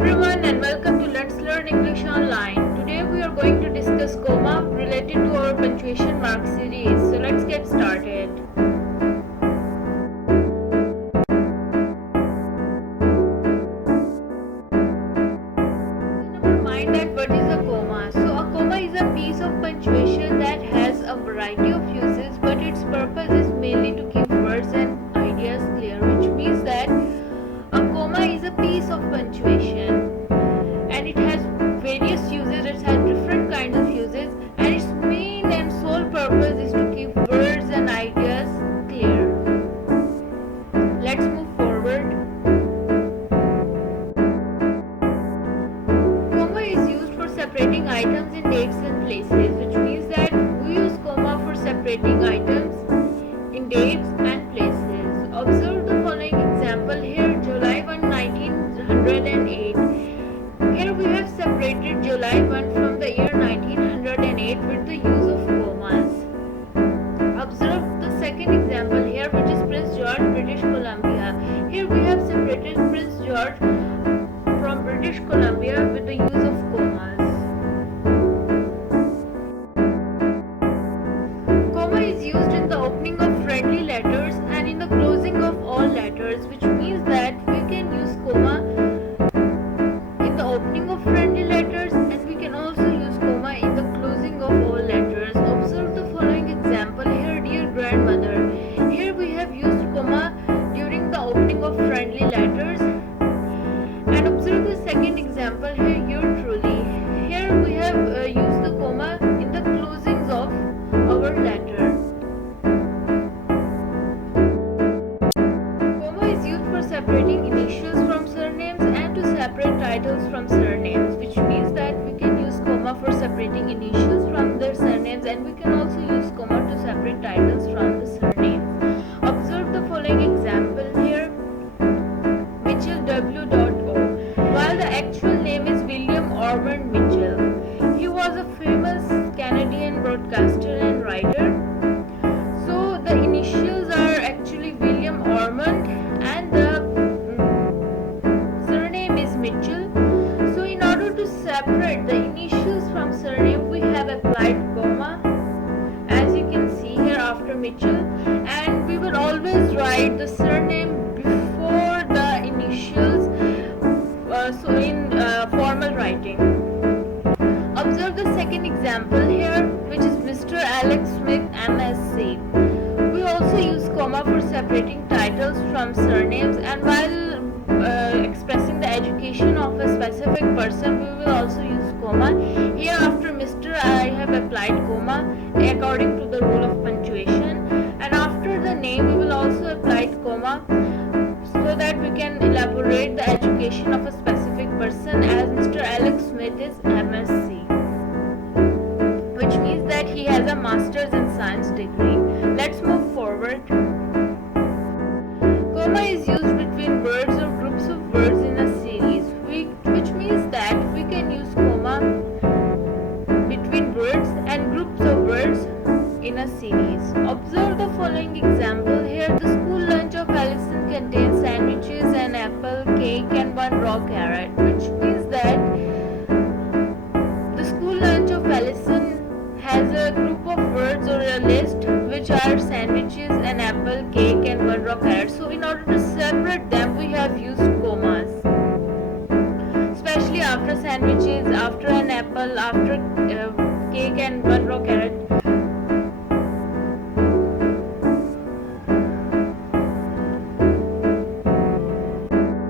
everyone and welcome to Let's Learn English Online. Today we are going to discuss comma related to our punctuation mark series. So let's get started. Mind that what is a comma. So a comma is a piece of punctuation that has a variety of uses, but its purpose is mainly to keep words and ideas clear, which means that a comma is a piece of punctuation and it has various uses. It has different kinds of uses, and its main and sole purpose is to keep words and ideas clear. Let's move forward. Comma is used for separating items in dates and places, which means that we use comma for separating items in dates and places. Observe the following example here. July 1, 1908. Here we have separated July 1 from the year 1908 with the use of commas. Observe the second example here, which is Prince George, British Columbia. Here we have separated Prince George from British Columbia with the use of commas. Comma is used in the opening of friendly letters and in the closing of all letters, which means that we can use comma in the opening of friendly letters and we can also use comma in the closing of all letters. Observe the following example here, dear grandmother. Here we have used comma during the opening of friendly letters. And observe the second example here, yours truly. Here we have used the comma in the closings of our letter. Comma is used for separating initials from surnames and to separate titles from surnames, which means that we can use comma for separating initials from their surnames, and we can also use comma to separate titles from the surnames. Observe the following example here, Mitchell W.O. While the actual name is William Ormond Mitchell. He was a famous Canadian broadcaster and writer. So the initials are actually William Ormond and the surname is Mitchell. So in order to separate the initials from surname, we have applied comma, as you can see here, after Mitchell, and we will always write the surname before the initials, so in formal writing. Observe the second example here, which is Mr. Alex Smith, MSc. We also use comma for separating titles from surnames, and while expressing the education of a specific person, we will also use comma. Here after Mr. I have applied comma according to the rule of punctuation, and after the name we will also apply comma so that we can elaborate the education of a specific person, as Mr. Alex Smith is MSc, which means that he has a master's in science degree. Let's move forward. Comma is used between words or groups of words in a series, which means that we can use comma between words and groups of words in a series. Observe the following example here. The school lunch of Allison contains sandwiches, an apple, cake and one raw carrot, which means that the school lunch of Allison has a group of words or a list which are sandwiches, an apple, cake and one raw carrot. So in order to separate them, we have used commas, especially after sandwiches, after an apple, after cake and one raw carrot.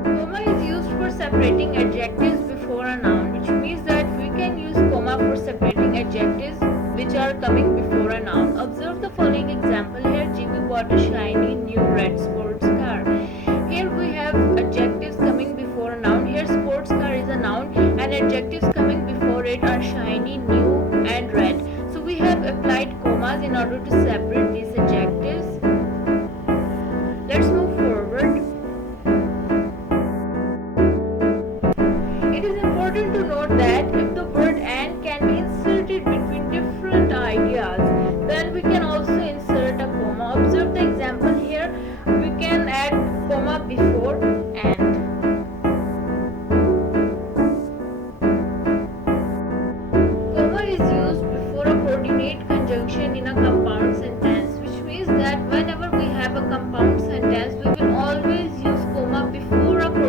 Comma is used for separating adjectives before a noun, which means that we can use comma for separating adjectives which are coming before a noun. Observe the following example here. Jimmy bought a shiny new red sports car. Here we have adjectives coming before a noun. Here sports car is a noun and adjectives coming before it are shiny, new and red. So we have applied commas in order to separate these adjectives. Let's move forward. It is important to note that if the word and can be inserted between different ideas, then we can also insert a comma. Observe the example here. We can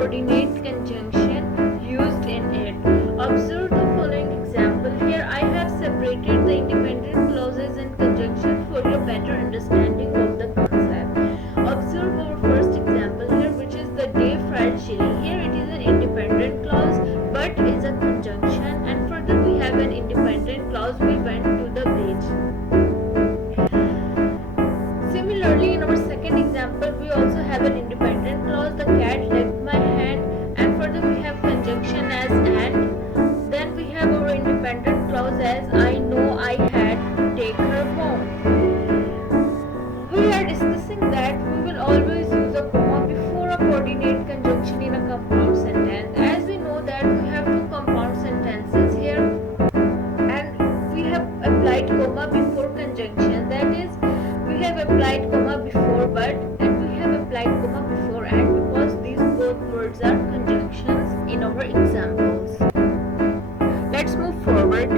subordinate conjunction used in it. Observe the following example. Here I have separated the independent clauses and conjunctions for your better understanding of the concept. Observe our first example here, which is the day fried chili. Here it is an independent clause but is a conjunction, and further we have an independent clause, we went to the beach. Similarly, in our second example, we also have an independent clause, the cat licked my hand, and further we have conjunction as and. Then we have our independent clause as I know I had to take her home. We are discussing that we will always use a comma before a coordinate conjunction in a compound sentence. As we know that we have two compound sentences here, and we have applied comma before conjunction, that is, we have applied comma before but, and we have applied comma before and, because these both words are conjunctions in our examples. Let's move forward.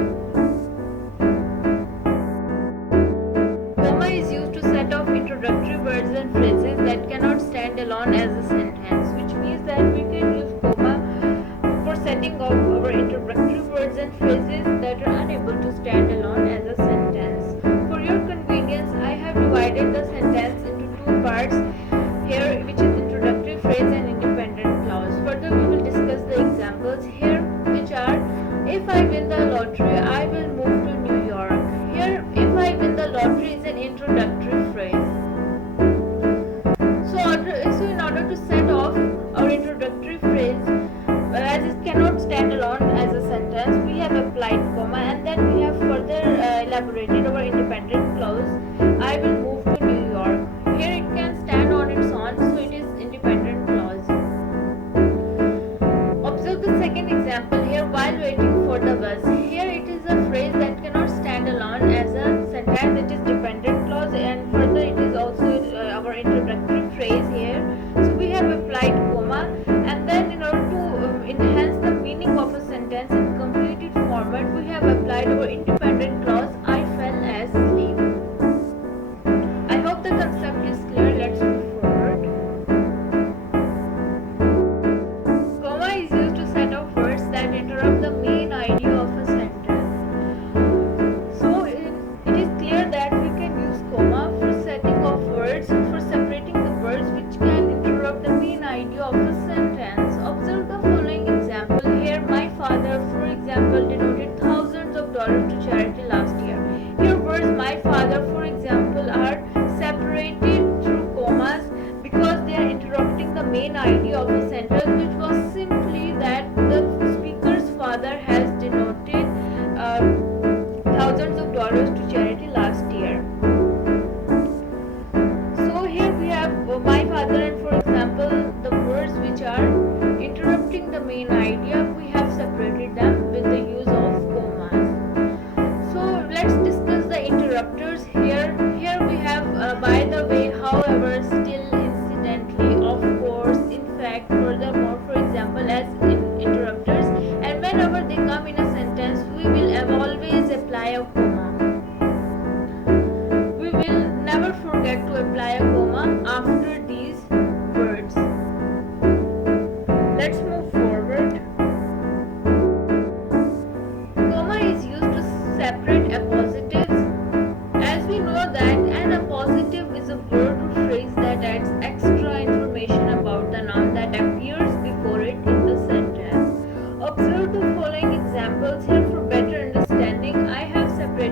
Comma is used to set off introductory words and phrases that cannot stand alone as a sentence, which means that we can use comma for setting off our introductory words and phrases that are unable to stand alone as a sentence. For your convenience, I have divided the sentence into two parts here, which is introductory phrase and independent clause. Further, we will discuss the examples here, which are: if I win the lottery, I will move to New York. Here, if I win the lottery is an introductory phrase. So in order to set off our introductory phrase, as it cannot stand alone as a sentence, we have applied comma, and then we have further elaborated our independent clause, I will move to New York. Here it can stand on its own, so it is independent clause. Observe the second example here, while waiting for the bus. Here it is a phrase that cannot stand alone as a sentence, it is dependent clause, and further it is also our introductory phrase here. So we have applied comma, and then in order to enhance the meaning of a sentence in completed format, we have applied our independent clause, I fell asleep. I hope the concept is clear. Let's move forward. Comma is used to set off words that interrupt the main idea of a sentence. So it is clear that we can use comma for setting off words, for separating the words which can interrupt the main idea of a sentence. Observe the following example here. My father, for example, donated thousands of dollars to charity last year. Here words my father, for example, are separated through commas because they are interrupting the main idea of a sentence, which was simply that the speaker's father has donated thousands of dollars to charity last year. So here we have my father, and for example the words which are interrupting the main idea, we have separated them with the use of commas. So let's discuss the interrupters here. Here we have by the way, however, still, incidentally, of course, in fact, furthermore, for example, as interrupters, and whenever they come in a sentence, we will always apply a comma. We will never forget to apply a comma after these words. Let's move forward. Comma is used to separate appositives. As we know that an appositive is a word or phrase that adds extra information about the noun that appears before it in the sentence. Observe the following examples here for better understanding. I have separated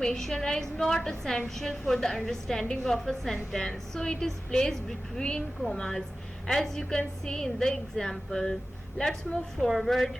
information and is not essential for the understanding of a sentence, so it is placed between commas, as you can see in the example. Let's move forward.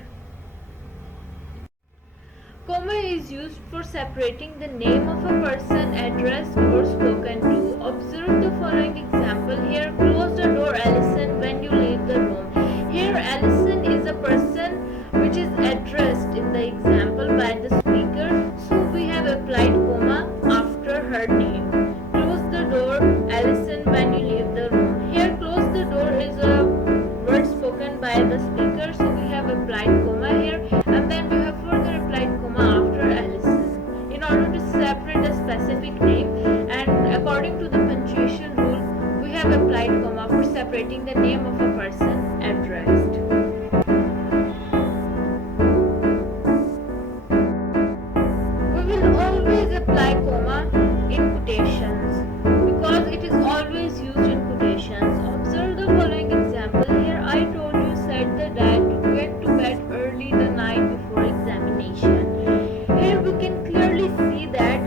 Comma is used for separating the name of a person addressed or spoken to. Observe the following example here. Close the door, Allison, when you leave the room. Here, Allison is a person which is addressed in the example by the speaker. So we have applied comma after her name. Close the door, Allison, when you leave the room. Here, close the door is a word spoken by the speaker. So we have applied comma here, and then we have further applied comma after Allison in order to separate the specific name, and according to the punctuation rule we have applied comma for separating the name of a person addressed. We will always apply comma in quotations because it is always used in quotations. Observe the following example here. I told you, said the dad, to get to bed early the night before examination. Here we can clearly see that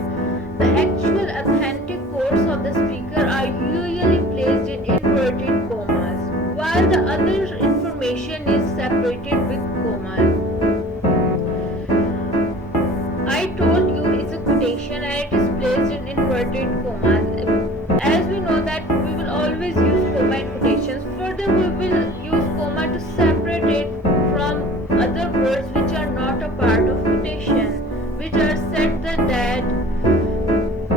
the actual authentic quotes of the speaker are usually placed in inverted commas, while the other information is separated with commas. I told you is a quotation and it is placed in inverted commas. As we know that we will always use comma in quotations. Further, we will use comma to separate it from other words which are not a part of quotation, which are said the dad,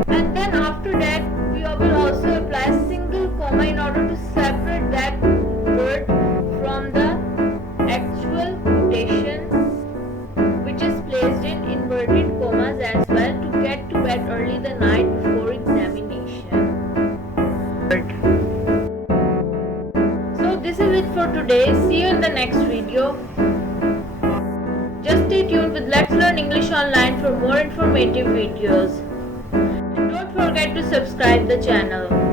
and then after that we will also apply a single comma in order to separate that word from the actual quotation, which is placed in inverted commas as well, to get to bed early the night before examination. So this is it for today. See you in the next video. Just stay tuned with Let's Learn English Online for more informative videos. And don't forget to subscribe the channel.